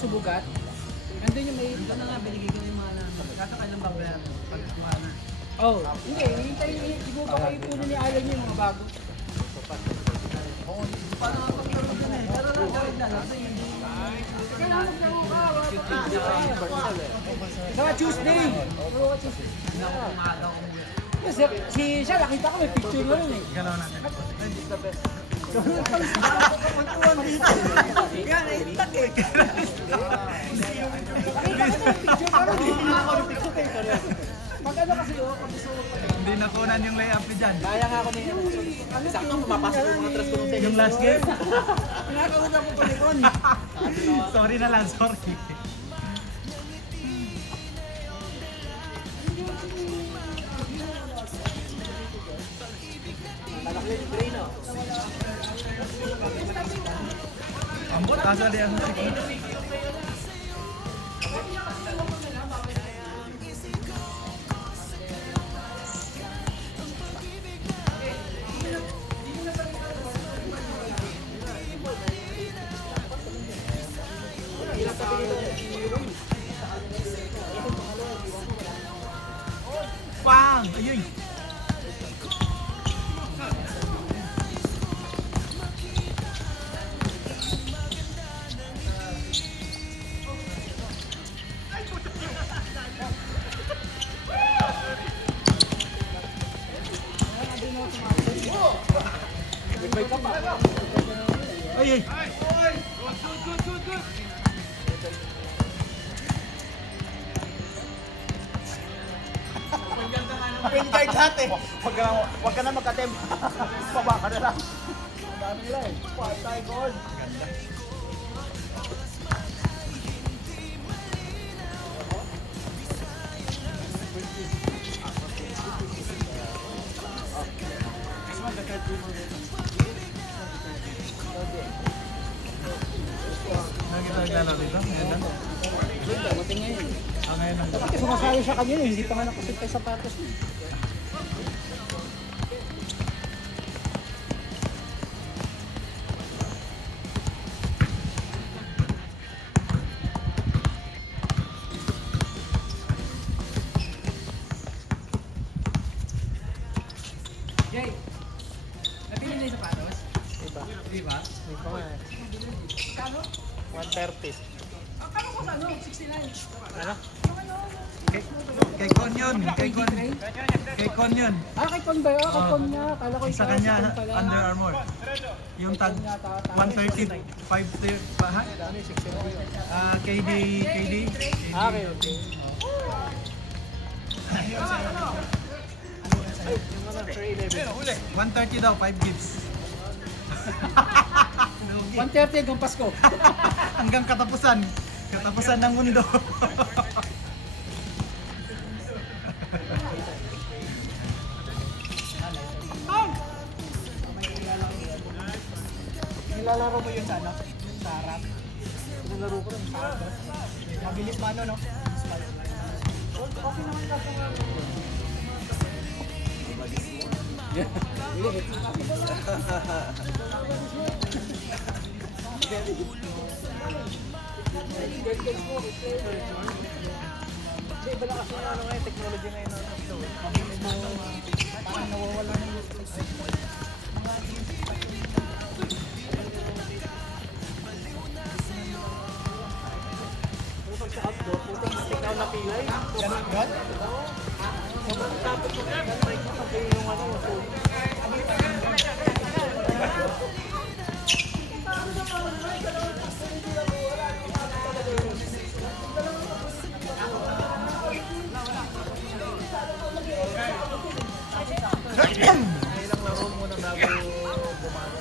subugat. Nandun yung may... Ito na nga, binigay ko yung mga namin. Kakakailan ba yan? Pagkuha na. Oh, hindi. Hintay niyo. Siguro baka ipunin ni Alan yung mga bago. Oo, paano nga pagkaroon dun eh? Pero lang gawin na lang. Saka Tuesday. Hindi ako pumaga ako muna. Si siya, nakita ko may picture na rin eh. Galaw natin. Pagkuhan dito. Yan, itak eh. Nakita ko na yung picture na rin. Hindi na ako yung picture kayo. Pag ano kasi oh, pag gusto mo pala. Hindi nakunan yung layup ni Jan. Kaya nga ako na yun. Sakto, mapasok yung mga trust ko nung Yung last game? Pinakausap ko pa ni Con. Sorry na lang, sorry. Malaki yung brain oh. Ambot, asa di ang sige. Bang! Ayun! May ka pa. Ay, ay! Pin guard dati. Wag ka na magka-temp. Baba ka na lang. Ang dami nila eh. Patay goal. Nakita naglalaro dito? Ngayon lang? Dating ngayon. Ngayon lang. Kasi sumasali siya kanina, hindi pa nga nakasit sa sapatos niya. Jay, nabili na yung sapatos? Diba? Di ba? Hindi pa nga eh. Kano? 130. Kano ko ano? 69. Ano? Kay Con yun. Kay Con. Kay Con yun. Ah, kay Con ba yun? Kay Con niya. Kala ko Sa ikaw, kanya, si Con pala. Under Armour. Yung tag 130, 530, ba ha? Ano yung 60 Ah, KD. Okay, okay. Ay, yung ano, 311. 130 daw, 5 gigs. 130 hanggang Pasko. Hanggang katapusan. Katapusan ng mundo. Nilalaro mo yun sa ano? Sa harap? Nilalaro ko rin sa harap. Mabilis man ano, no? Okay naman kasi nga. Hindi, bala kasi ano ngayon, technology ngayon. Mabilis mo, parang nawawala ng sa outdoor, putang stick out na pilay. Ganun yun? Sobrang tapos ko yan. Try ko sabi yung ano, so... Ilang laro muna bago bumalo.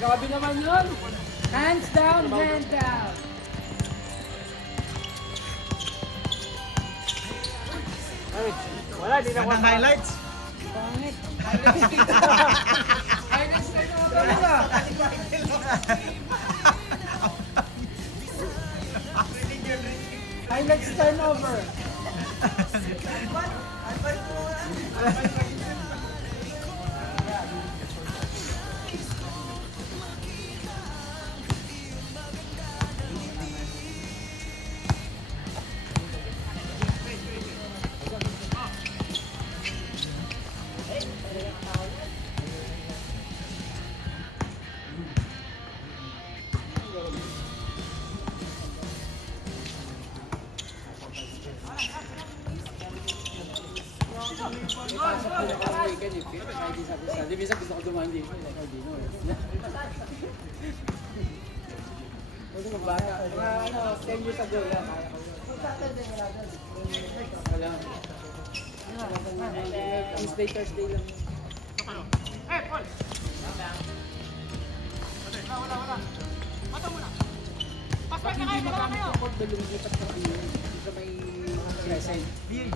Grabe naman yun. Hands down, hands down. Ay, wala, di na Anong highlights? Pangit. Highlights na ito. Highlights turnover. Di bisa gusto ko dumaan dito. Ano ba bata? Mga 10 years ago yan. Wala. Tuesday, Thursday lang. Bakit hindi magamit yung court doon lumipat ng iyo? Dito may crescent. Amin.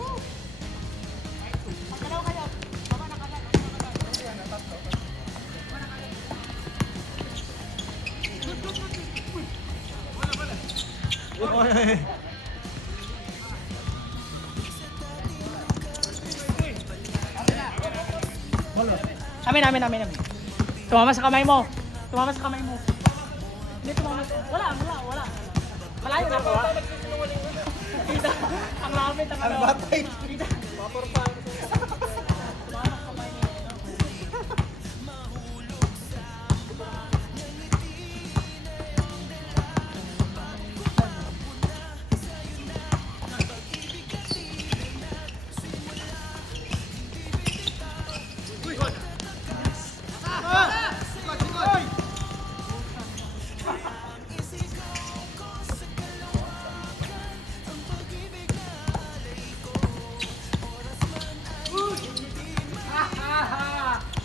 Tumama sa kamay mo. Hindi tumama sa... Wala. Malayo na ako. Kita, ang lapit ang ano. Kita, mapurpan. Tumama sa kamay mo.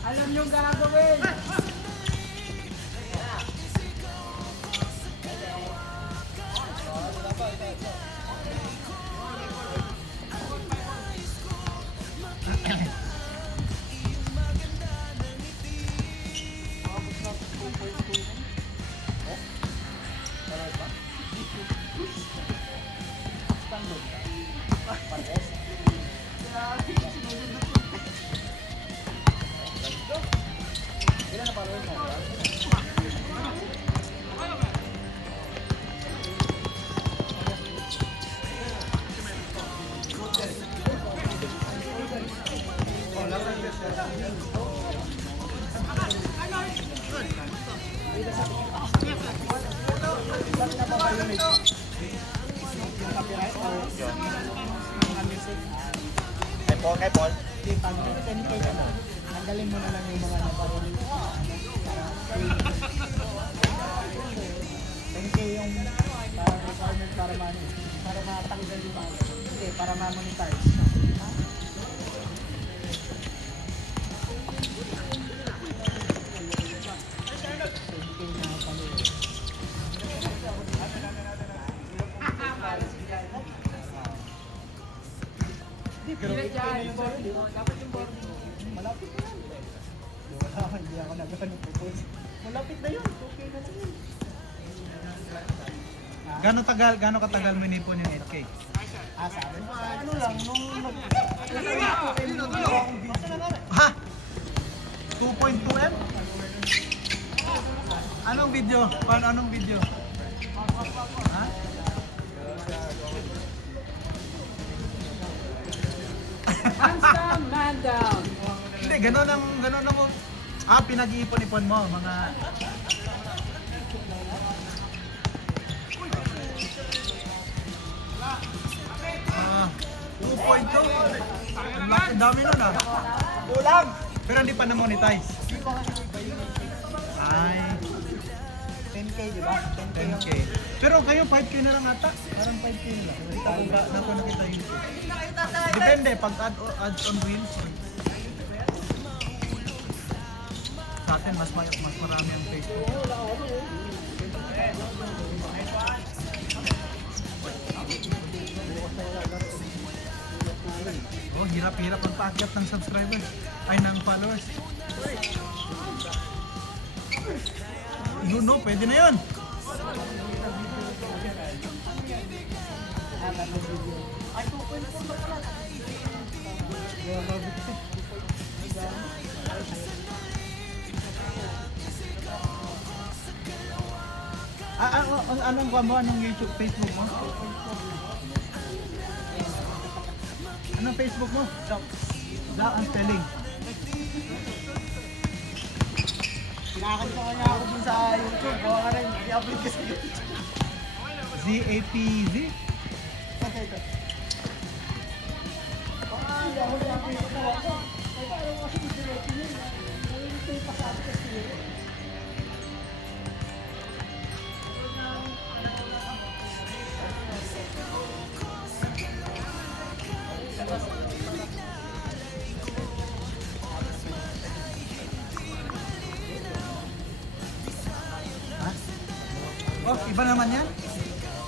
Alam nyo gagawin. Kay Paul. Pag 10K ka na, tanggalin mo na lang yung mga naparili. 10K yung requirement para matanggal yung mga. Hindi, para ma-monetize. Malapit na yan. Hindi ako nag-propose. Malapit na yun. Okay na yun. Gano'ng katagal mo inipon yung 8K? Sabi mo, ano lang, nung Ha? 2.2M? Anong video? Anong video? Ha? Hands down, man down. Hindi, gano'n ang mo. Pinag-iipon-ipon mo, mga... Ah, 2.2. Ang dami nun ah. Kulang! Pero hindi pa na-monetize. Ay, 10K, di ba? 10K. Pero kayo 5K na lang ata. Parang 5K na lang. Naku nakita yun. Depende, pag ads on wheels. Sa atin, mas marami ang Facebook. Oh, hirap-hirap ang paakyat ng subscribers. Ay, ng followers. Yun, no, pwede na yun. Ay, 2.4 ba pala? Anong kuha mo? Anong YouTube, Facebook mo? Anong Facebook mo? Zach ang spelling. Kinakanta ka niya ako dun sa YouTube. Gawa ka rin, i-upload ka sa YouTube. Z-A-P-Z? Ha? Oh, iba naman yan?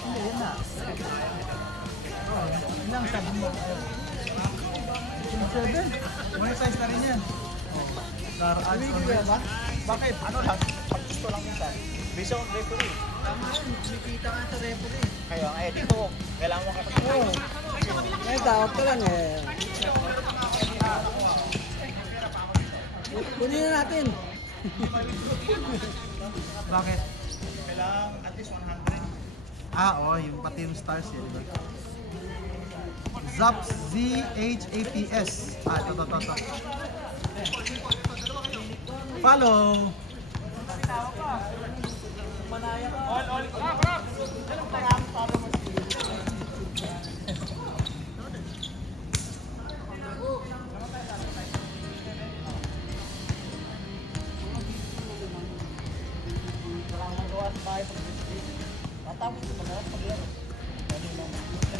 Hindi, yan na. Oh, ilang sabi mo? 7? Monetize na rin yan. Star ads on ba? Bakit? Ano lang? Pag gusto lang minsan. Based on referee. Tama yun, kumikita ka sa referee. Kaya ang edit ko, kailangan mo kapag Oo. Ngayon, tawag ka lang eh. Kunin na natin. Bakit? kailangan at least 100. Oo, yung pati yung stars yun, di ba? Zaps, Z-H-A-P-S. Ito. Follow!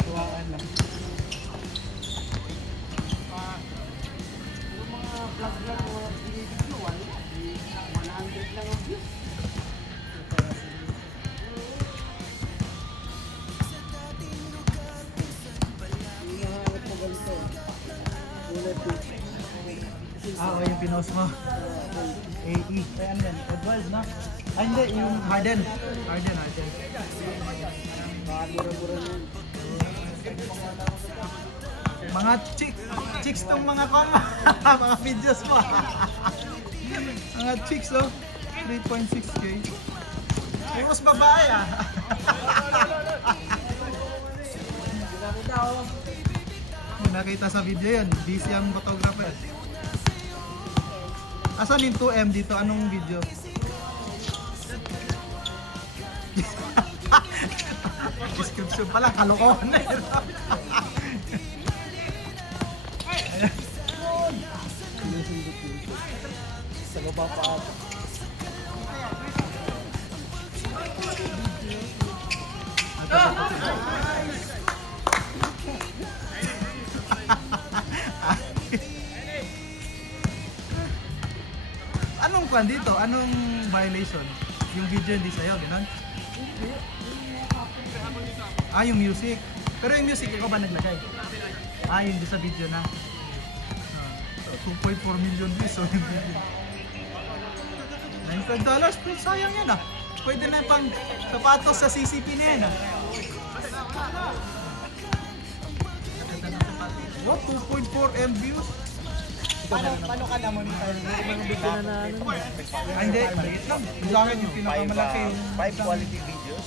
Tuwaan lang. Yung mga vlog lang, mga binibigyo, 100 lang ang views. Hinahanap mo ganito. Ulit Oo, yung pinost mo. AE. Kaya ano yan? Advise na? Ah, hindi. Yung Harden. Harden. Baka mura-mura na yun. Mga chicks tong mga mga videos mo. Mga chicks, oh. 3.6K. Puros babae, ah. Nakita ko. Kung nakita sa video yan, busy ang photographer. Asan yung 2M dito? Anong video? Description pala, kalokohan na yun. Sinusundot yun. Sa baba pa ako. Anong kwan dito? Anong violation? Yung video hindi sa'yo, gano'n? Ah, yung music. Pero yung music, ikaw ba naglagay? Ah, yung sa video na. Ah, 2.4 million views, so yung video. $95, pero sayang yan ah. Pwede na pang sapatos sa CCP na yan ah. What? 2.4 M views? Paano ka na-monitor? Mga video na Ah, hindi, maliit lang. Sa akin yung pinakamalaki yung 5 quality videos.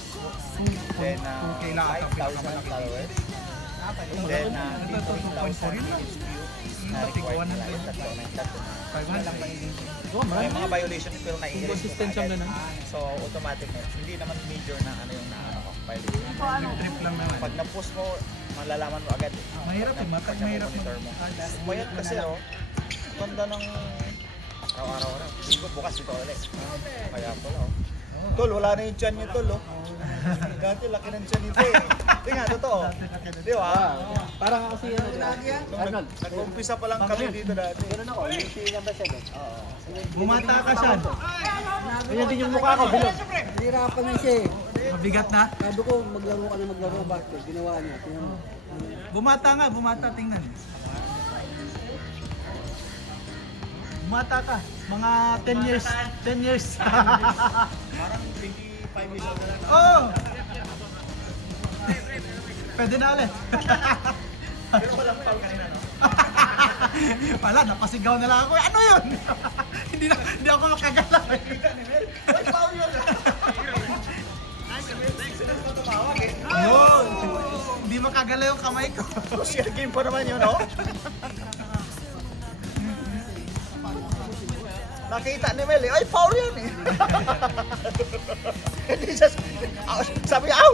Then, 2K lang ata 5,000 pinakamalaki. followers. Then, 3,000 minutes view na required nila yung tatlo na yung tatlo. 500. May mga violation pero nai-erase Consistent mo siyang agad. ganun. So, automatic na. Hindi naman major na ano yung naano ko, violation. Trip lang naman. Pag na-post mo, malalaman mo agad. Mahirap eh, Pag mahirap na-monitor mo. Mayat kasi ganda ng araw-araw. Siguro bukas ito ulit. Kaya pala Tol, wala na yung tiyan niyo, Tol. Dati laki ng tiyan nito eh. Hindi nga, totoo. Di ba? Parang kasi Arnold. Nag-umpisa pa lang kami dito dati. Ganun ako, yung si number 7. Bumata ka siya. Ganyan din yung mukha ko, bilog. Nahirapan na siya eh. Mabigat na. Sabi ko, maglaro ka na maglaro ng basket. Ginawa niya. Tingnan mo. Bumata tingnan. Bumata ka. Mga 10 years. 10 years. Parang 25 years old na lang. Oh! Pwede na ulit. Pero walang foul kanina, no? Wala, napasigaw na lang ako. Ano yun? hindi ako makagalaw. Ay, foul yun! Sunod mo tumawag eh. Yun! Hindi makagalaw yung kamay ko. Crucial game pa naman yun, no? Nakita ni Mel eh, ay foul yan eh. Hindi siya, sabi niya, aw!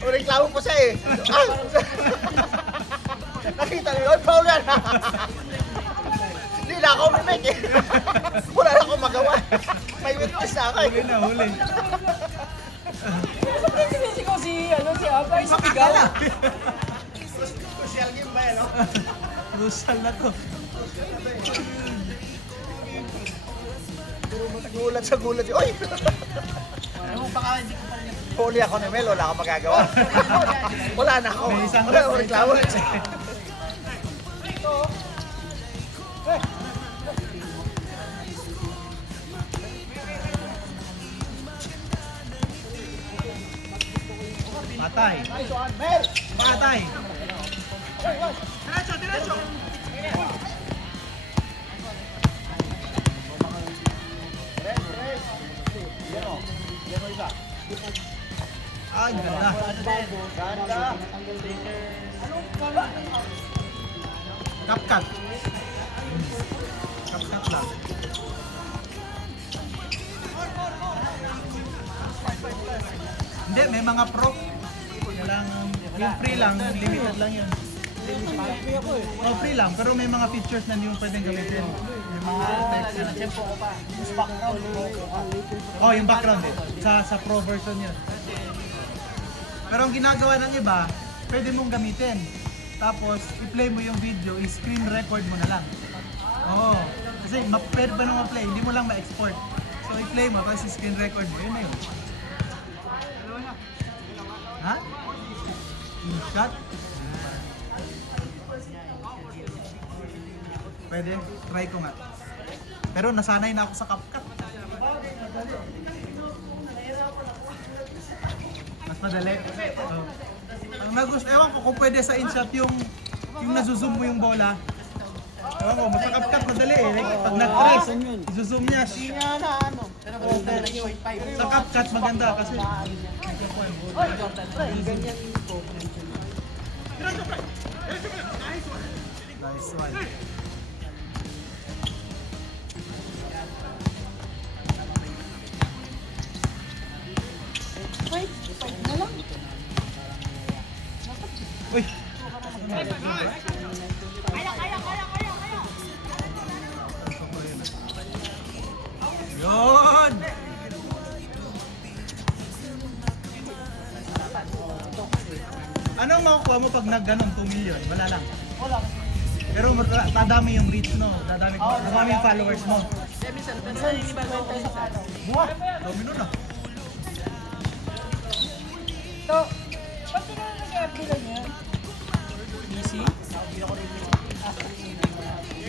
Reklamo pa siya eh. Ah! Nakita niya, ay foul yan! Hindi na ako mimik eh. Wala na akong magawa. May witness na ako eh. Huli na, huli. Bakit sinisigaw si Abay sa bigaw? Crucial game ba yan, no? Rusal na to. Gulat sa gulat. Oy! Huli ako ni Mel, wala akong magagawa. Wala na ako. May isang Wala akong reklamo. Patay. Mel! Patay. Diretso, diretso! Yan o. Yan o isa. Ay, ganda. Ganda. Kapkat. Kapkat lang. Hindi, may mga prop. Walang, yung free lang, limited lang yun. Oh, free lang, pero may mga features na hindi mo pwedeng gamitin. Yung mga text na oh, yung background eh. Sa pro version yun. Pero ang ginagawa ng iba, pwede mong gamitin. Tapos, i-play mo yung video, i-screen record mo na lang. Oo. Kasi pwede pa nang ma-play, hindi mo lang ma-export. So, i-play mo, tapos i-screen record mo, yun na yun. Ha? In-shot? Pwede, try ko nga. Pero nasanay na ako sa CapCut. Mas madali. Oh. Ang nagusto, ewan ko kung pwede sa InShot yung nazozoom mo yung bola. Ewan ko, mas sa CapCut madali eh. Like, pag nag-trace, izozoom niya. Sa CapCut maganda kasi. Nice one. Uy! Yun! Anong makukuha mo pag nag-ganon 2 million? Wala lang. Wala. Pero dadami yung reach no, dadami yung followers mo. Minsan hindi ba tayo sa araw? Buwa! Domino na. So, ba't di ka na nag-FB lang yan? Easy?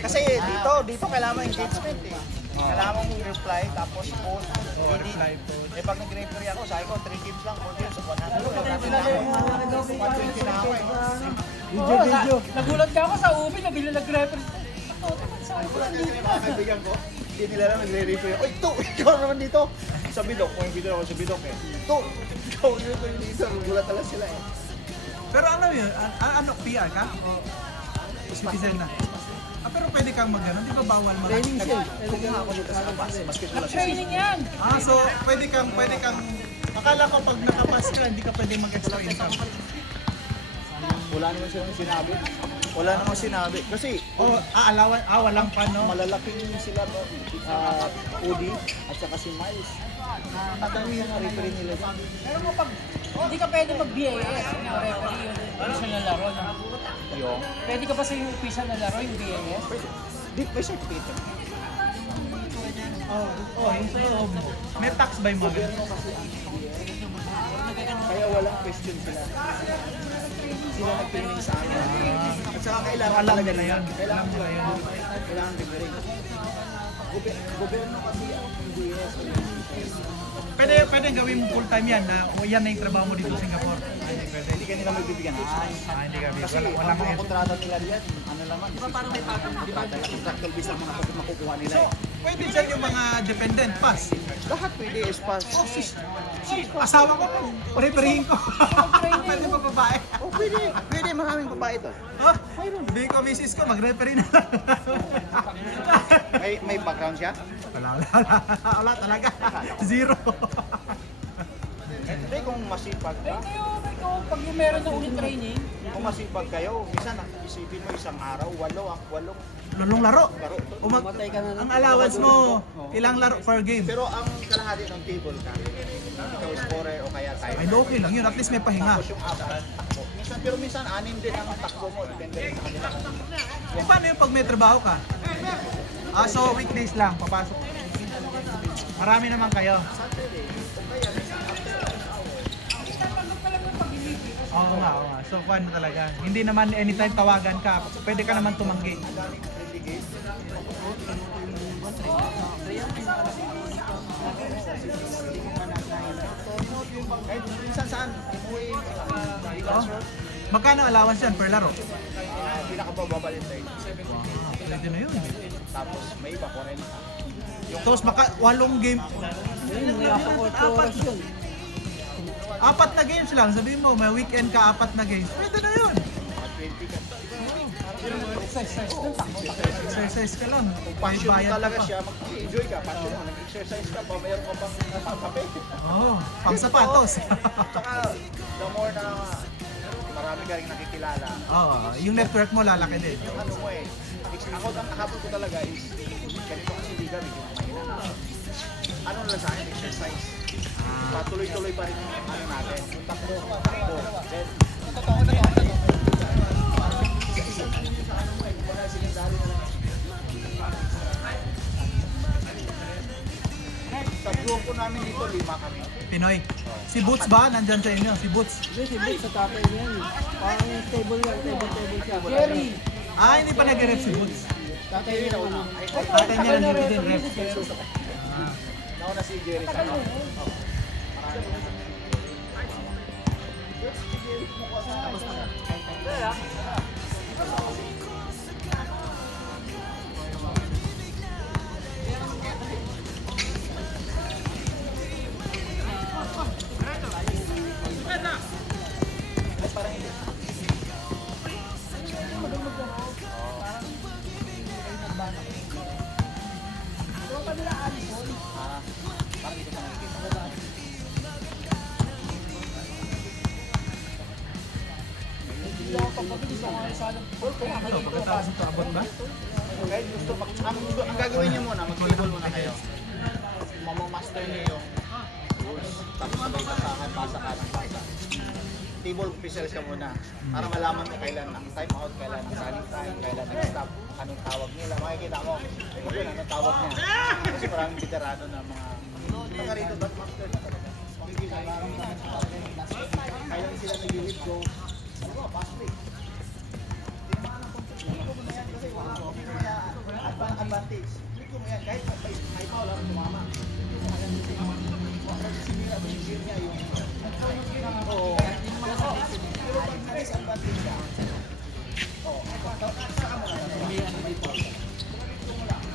Kasi dito kailangan mo engagement eh. Kailangan mong reply, tapos post, edit. reply, post. Eh pag nag-referee ako, sabi ko 3 games lang, 4 games, 100. 120 na ako eh. Video. Nagulat ka ako sa ubi, nabili nag-reference. Mga kaibigan ko, hindi nila lang nagre-referee. Oy, to! Ikaw naman dito! Sa Bidok, kung yung video ako sa Bidok eh. To! Ikaw yung dito, nagulat talaga sila eh. Pero ano yun? Ano, PR ka? O citizen na? Pero pwede kang mag-ganon, di ba bawal mag- Training siya. Kumuha ako dito sa labas, basketball Training yan. So pwede kang, akala ko pag nakapas ka, hindi ka pwede mag-extra income. Wala naman silang sinabi. Wala naman sinabi. Kasi Walang pa no? malalaking sila OD at saka si Miles. Madami yung referee nila dyan. Pero mo pag hindi ka pwede mag-BAS na referee yung official na laro. No? Yung? Pwede ka pa sa yung official na laro, yung BAS? Di, may certificate. Yung sa loob. May tax ba yung mga ganun? Gobyerno kasi ang kaya walang question sila. Sila nag-training sa akin. At saka kailangan Alam talaga nila yan. Kailangan Alam nila yan. Kailangan referee. Gobyerno kasi ang DBS. Pwede gawin mo full time yan na o yan na yung trabaho mo dito sa Singapore. Ay, hindi pwede. Hindi ka nila magbibigyan ng extra. Hindi kami. Kasi Wala ang mga kontrata nila diyan, ano naman, Parang may patong, di ba? contractual visa ang mga makukuha nila. So, pwede dyan yung mga dependent pass. Lahat pwede is pass. Asawa ko, pare-parehin ko. Pwede pa babae. Oh, pwede maraming babae to. Oh, hindi ko misis ko, mag-referee na lang. May background siya? Wala talaga. Zero. Hindi, kung masipag ka, Pag yung meron na ulit training, kung masipag kayo, minsan isipin mo isang araw, walong Lulong laro. laro. Ang allowance mo, ilang laro per game. Pero ang kalahati ng table ka, ikaw scorer o kaya tayo. Ay, okay lang yun. At least may pahinga. Tapos yung apat, takbo. Pero minsan, anim din ang takbo mo, depende rin sa kanila. Eh, paano yung pag may trabaho ka? So weekdays lang, papasok. Marami naman kayo. Oo nga. So fun talaga. Hindi naman anytime tawagan ka, pwede ka naman tumanggi. Kahit minsan saan, umuwi, Oh. Magkano allowance yan per laro? pinakababa din tayo. Pwede na yun. Tapos may iba, 40. Tapos maka 8 game. Apat na games lang. Sabihin mo, may weekend ka, 4 na games. Pwede na yun. Mga 20 ka. Exercise ka lang. Passion mo Bayad ka talaga pa. siya, mag-enjoy ka, passion mo, nag-exercise ka pa, mayroon ka pang kape. Oo, pang sapatos. Tsaka, the more na marami ka rin nakikilala, Oo, yung network mo lalaki din. yung ano mo eh, ako ang habol ko talaga is, ganito kasi liga, medyo mahina na. Ano lang sa akin, exercise. Patuloy-tuloy pa rin yung ano natin, yung takbo. Then, sa group ko namin dito, 5 kami. Pinoy. Si Boots ba? Nandyan sa inyo, si Boots. Jerry, Ah, hindi pa nag-rep si Boots. Tatay na una. Tatay niya nandito din rep. Nauna si Jerry sa ano. Parang dito pa nakikita. Ano, pagkatapos ito, abot ba? Kahit gusto, ang gagawin niyo muna, mag-table muna kayo. Mamamaster niyo yung rules. Tapos sabay basahan, basa ka ng basa. Table officials ka muna. Para malaman mo kailan ang time out, kailan ang running time, kailan ang stop, anong tawag nila. Makikita mo, yun, anong tawag niya. Kasi maraming veterano na mga mga rito, ba't master na talaga. Makikita namin kailan sila nag-lead go. Ano ba, fast break. Advantage. Hindi ko mo yan, kahit may foul lang tumama. Sinira mo yung gear niya yung... Oo. Pero pag na-disadvantage ka, saka mo lang. Hindi yan dito.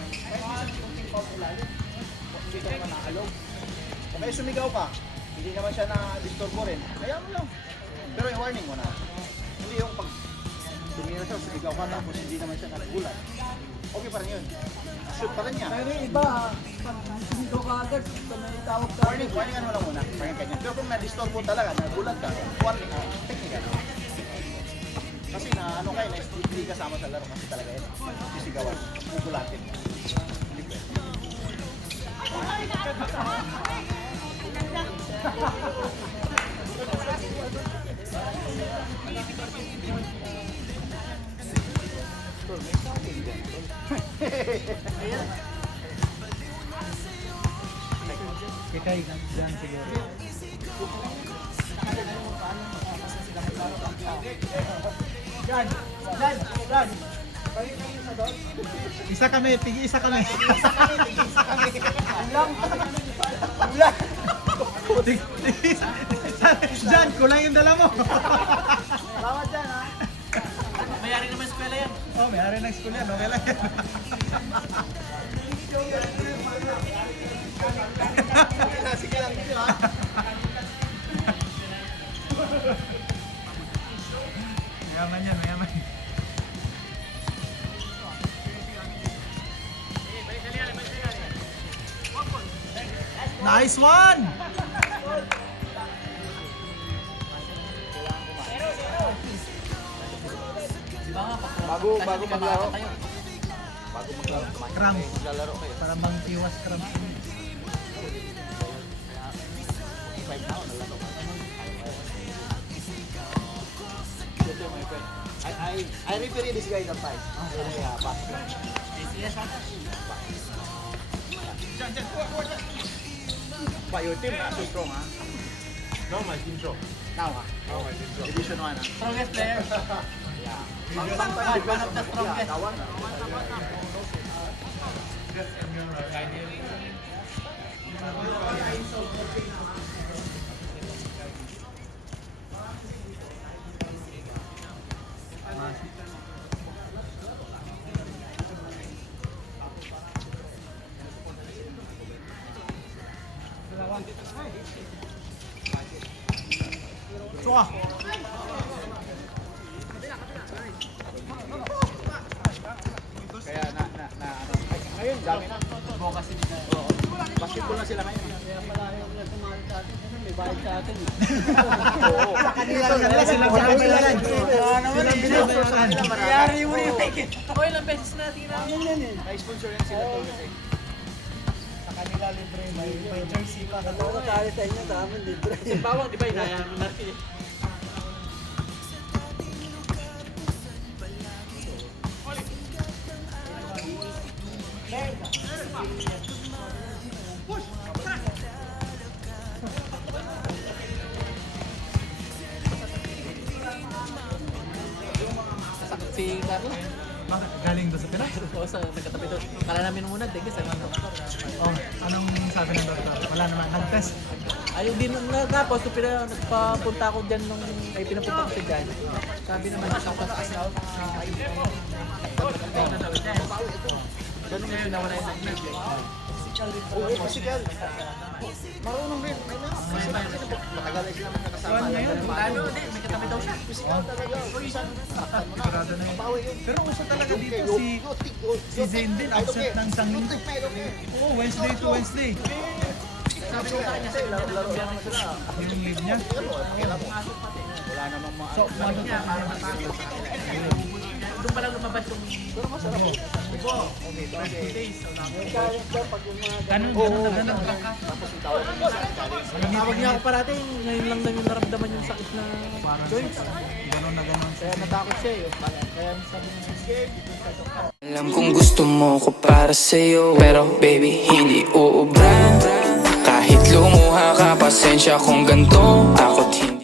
Kahit minsan yung team foul ilalim, hindi ka naman nakalog. O kaya sumigaw ka, hindi naman siya na-disturb mo rin, kaya mo lang. Pero yung warning mo na. Hindi yung pag tumira siya, sumigaw ka, tapos hindi naman siya nagulat. Okay pa rin yun. Shoot pa rin niya. pero yung iba, pag sumigaw ka agad, may tawag ka. Warning mo lang muna. Warning kanya. Pero kung na-disturb mo talaga, nagulat ka, warning ka, technical. Kasi na ano kayo, na-strictly kasama sa laro kasi talaga yun. Sisigawan, gugulatin. Hindi pwede. Tol, may sabi dyan, tol. Kikay, dyan siguro. Yan! Isa kami, tigi isa kami. Ulan. Tigi isa. Jan, kulang yung dala mo. Salamat dyan ha. Mayari naman sa eskwela yan. Oh, may ari ng school yan. Okay lang yan. Sige lang dito ha. Mayaman yan, mayaman. Nice one! Bago maglaro. Cramps. Parang bang tiwas cramps. I referee this guy sometimes. Yeah, pass. But your team not so strong, ha? No, my team strong. Now ha. Oh, my team strong. Division 1, ha? Strongest player. One of the strongest. That one. Suka! Kaya ano, ngayon, dami na. Bukas hindi na. Basketball na sila ngayon. Kaya pala yung nagtumali sa atin, kasi may bayad sa atin. Oo. Silang binabayaran. Silang binabayaran. Mayari mo yung ticket. Ako ilang beses natin namin. Na-sponsor yan sila to. Sa kanila libre, may jersey pa. Ano kaya sa inyo, dami libre. Yung bawang, di ba, inaya mo natin. Si Carlo. Bakit? Galing doon sa Pinas? Oo, sa nagkatabi doon. Kala namin nung una, tingin sa ano. Oh, anong sabi ng doktor? Wala naman. Nag-test. Ayun din tapos nagpapunta ako diyan nung ay pinapunta ko siya diyan. Sabi naman sa kasi ganun yung nawala yung nag Oo, physical. Marunong rin. May na. Matagal na sila magkakasama. ano, hindi, may katabi daw siya. Physical talaga. Sigurado na yun. Bawi yun. Pero uso talaga dito si Zayn din. Absent ng isang linggo. Oo, Wednesday to Wednesday. Sabi ko sa kanya, sa kanya, nagbiyanan ko na. Yung leave niya. Wala namang mga... So, ano to? Doon pa lang lumabas yung... Ganun na ganun. Tawag niya ako parati, ngayon lang yung naramdaman yung sakit na joints. Ganun na ganun. Kaya natakot siya eh. Kaya sabi niya, Alam kong gusto mo ko para sa'yo, pero baby hindi uubra. Kahit lumuha ka, pasensya kung ganito, ako't hindi